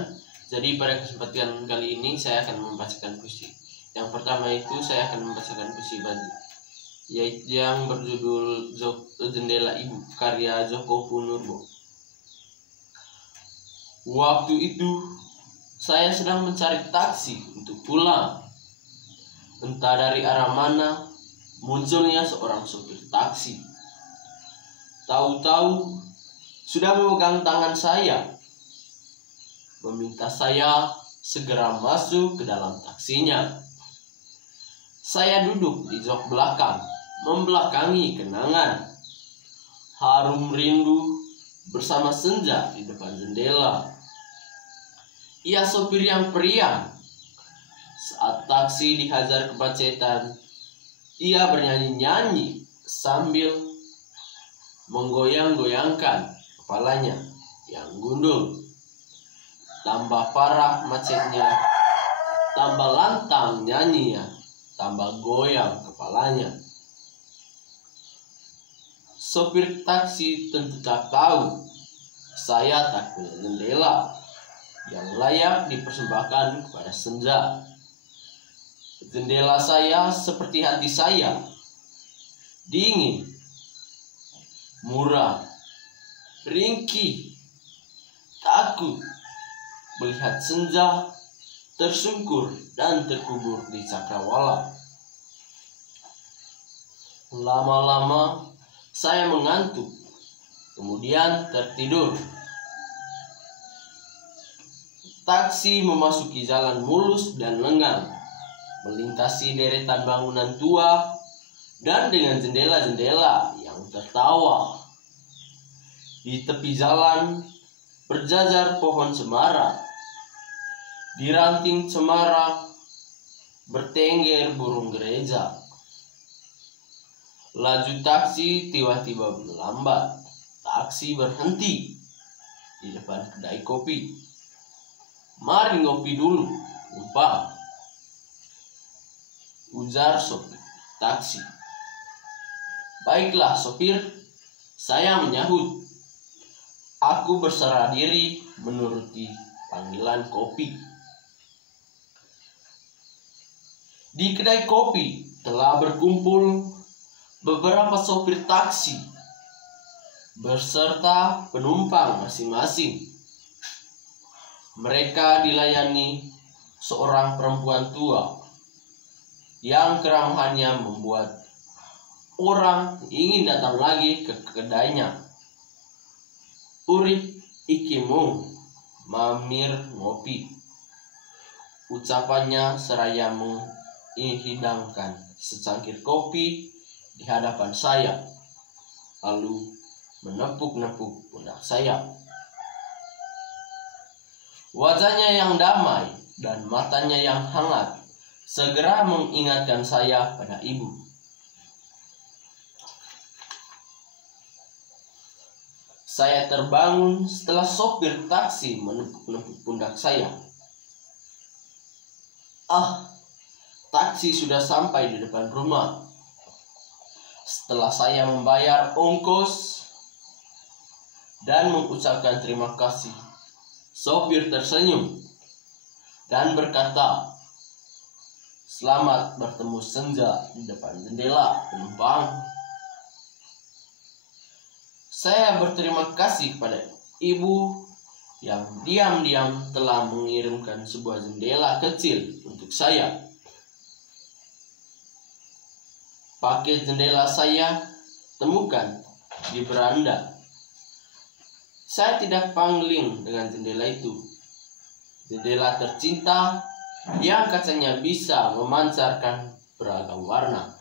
teman-teman. Jadi pada kesempatan kali ini saya akan membacakan puisi. Yang pertama itu saya akan membacakan puisi yaitu yang berjudul Jendela Ibu, karya Djoko Purnomo. Waktu itu saya sedang mencari taksi untuk pulang. Entah dari arah mana munculnya seorang sopir taksi. Tahu-tahu sudah memegang tangan saya, meminta saya segera masuk ke dalam taksinya. Saya duduk di jok belakang, membelakangi kenangan. Harum rindu bersama senja di depan jendela. Ia sopir yang periang. Saat taksi dihajar kemacetan, ia bernyanyi-nyanyi sambil menggoyang-goyangkan kepalanya yang gundul. Tambah parah macetnya, tambah lantang nyanyinya, tambah goyang kepalanya. Sopir taksi tentu tak tahu saya tak punya jendela yang layak dipersembahkan kepada senja. Jendela saya seperti hati saya, dingin, murah, ringkih, takut melihat senja tersungkur dan terkubur di cakrawala. Lama-lama saya mengantuk, kemudian tertidur. Taksi memasuki jalan mulus dan lengang, melintasi deretan bangunan tua dan dengan jendela-jendela yang tertawa. Di tepi jalan berjajar pohon cemara. Di ranting cemara bertengger burung gereja. Laju taksi tiba-tiba melambat. Taksi berhenti di depan kedai kopi. "Mari ngopi dulu, numpang," ujar sopir taksi. "Baiklah sopir," saya menyahut. Aku berserah diri menuruti panggilan kopi. Di kedai kopi telah berkumpul beberapa sopir taksi beserta penumpang masing-masing. Mereka dilayani seorang perempuan tua yang keramahannya membuat orang ingin datang lagi ke kedainya. "Urip iki mung mamir ngopi," ucapannya seraya menghidangkan secangkir kopi di hadapan saya, lalu menepuk-nepuk pundak saya. Wajahnya yang damai dan matanya yang hangat segera mengingatkan saya pada ibu. Saya terbangun setelah sopir taksi menepuk-nepuk pundak saya. Taksi sudah sampai di depan rumah. Setelah saya membayar ongkos dan mengucapkan terima kasih, sopir tersenyum dan berkata, "Selamat bertemu senja di depan jendela, penumpang." Saya berterima kasih kepada ibu yang diam-diam telah mengirimkan sebuah jendela kecil untuk saya. Pakai jendela saya temukan di beranda. Saya tidak pangling dengan jendela itu. Jendela tercinta yang kacanya bisa memancarkan beragam warna.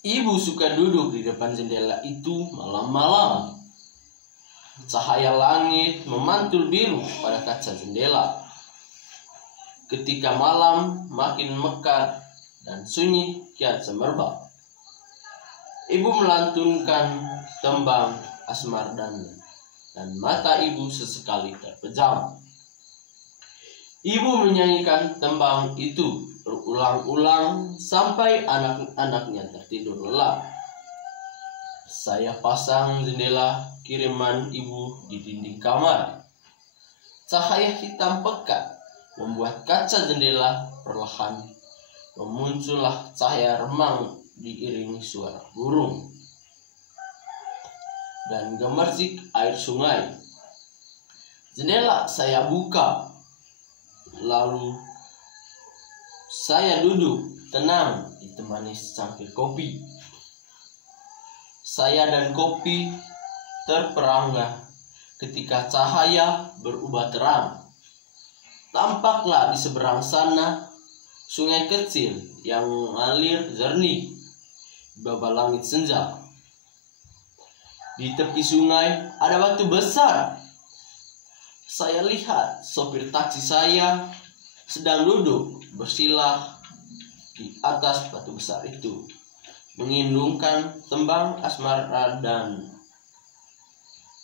Ibu suka duduk di depan jendela itu malam-malam. Cahaya langit memantul biru pada kaca jendela. Ketika malam makin mekar dan sunyi kian semerbak, ibu melantunkan tembang Asmardana dan mata ibu sesekali terpejam. Ibu menyanyikan tembang itu berulang-ulang sampai anak-anaknya tertidur lelap. Saya pasang jendela kiriman ibu di dinding kamar. Cahaya hitam pekat membuat kaca jendela perlahan memuncullah cahaya remang diiringi suara burung dan gemercik air sungai. Jendela saya buka, lalu saya duduk tenang ditemani secangkir kopi. Saya dan kopi terperangah ketika cahaya berubah terang. Tampaklah di seberang sana sungai kecil yang mengalir jernih di bawah langit senja. Di tepi sungai ada batu besar. Saya lihat sopir taksi saya sedang duduk bersila di atas batu besar itu, mengindungkan tembang asmara dan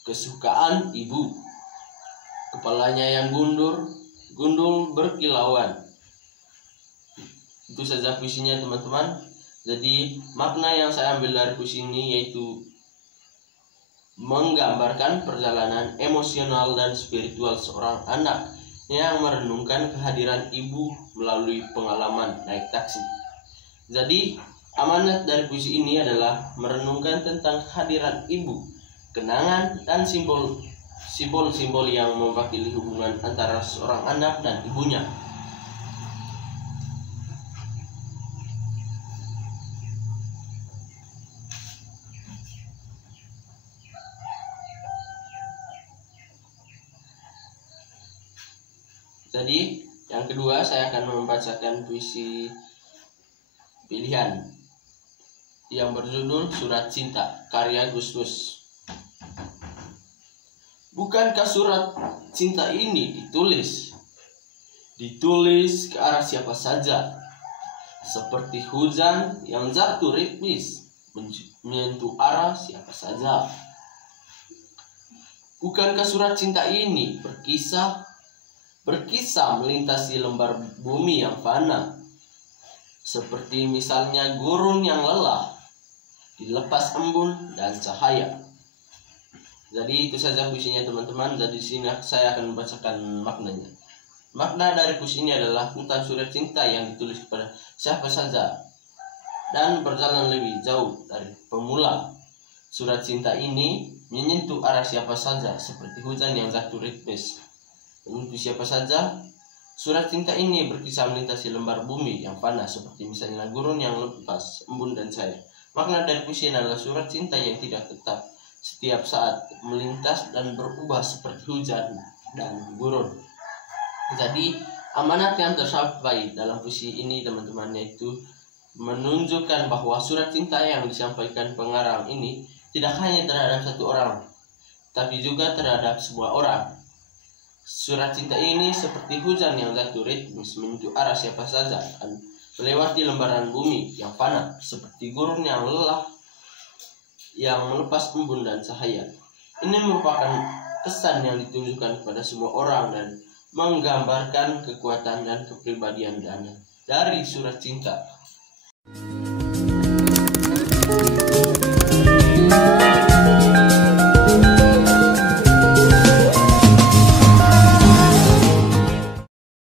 kesukaan ibu. Kepalanya yang gundul berkilauan. Itu saja puisinya teman-teman. Jadi makna yang saya ambil dari puisi ini yaitu menggambarkan perjalanan emosional dan spiritual seorang anak yang merenungkan kehadiran ibu melalui pengalaman naik taksi. Jadi amanat dari puisi ini adalah merenungkan tentang kehadiran ibu, kenangan dan simbol-simbol yang mewakili hubungan antara seorang anak dan ibunya. Jadi yang kedua saya akan membacakan puisi pilihan yang berjudul Surat Cinta karya Gus Gus. Bukankah surat cinta ini ditulis ke arah siapa saja, seperti hujan yang jatuh ritmis menyentuh arah siapa saja. Bukankah surat cinta ini berkisah melintasi lembar bumi yang fana, seperti misalnya gurun yang lelah dilepas embun dan cahaya. Jadi itu saja puisinya teman-teman. Jadi di sini saya akan membacakan maknanya. Makna dari puisi ini adalah tentang surat cinta yang ditulis kepada siapa saja dan berjalan lebih jauh dari pemula. Surat cinta ini menyentuh arah siapa saja, seperti hujan yang jatuh ritmis menyentuh siapa saja. Surat cinta ini berkisah melintasi lembar bumi yang fana, seperti misalnya gurun yang lepas embun dan cahaya. Makna dari puisi ini adalah surat cinta yang tidak tetap, setiap saat melintas dan berubah seperti hujan dan gurun. Jadi amanat yang tersampaikan dalam puisi ini teman-teman yaitu menunjukkan bahwa surat cinta yang disampaikan pengarang ini tidak hanya terhadap satu orang, tapi juga terhadap semua orang. Surat cinta ini seperti hujan yang jatuh ritmis menyentuh arah siapa saja dan melewati lembaran bumi yang fana, seperti gurun yang lelah yang melepas embun dan cahaya. Ini merupakan pesan yang ditunjukkan kepada semua orang dan menggambarkan kekuatan dan kepribadian dari surat cinta.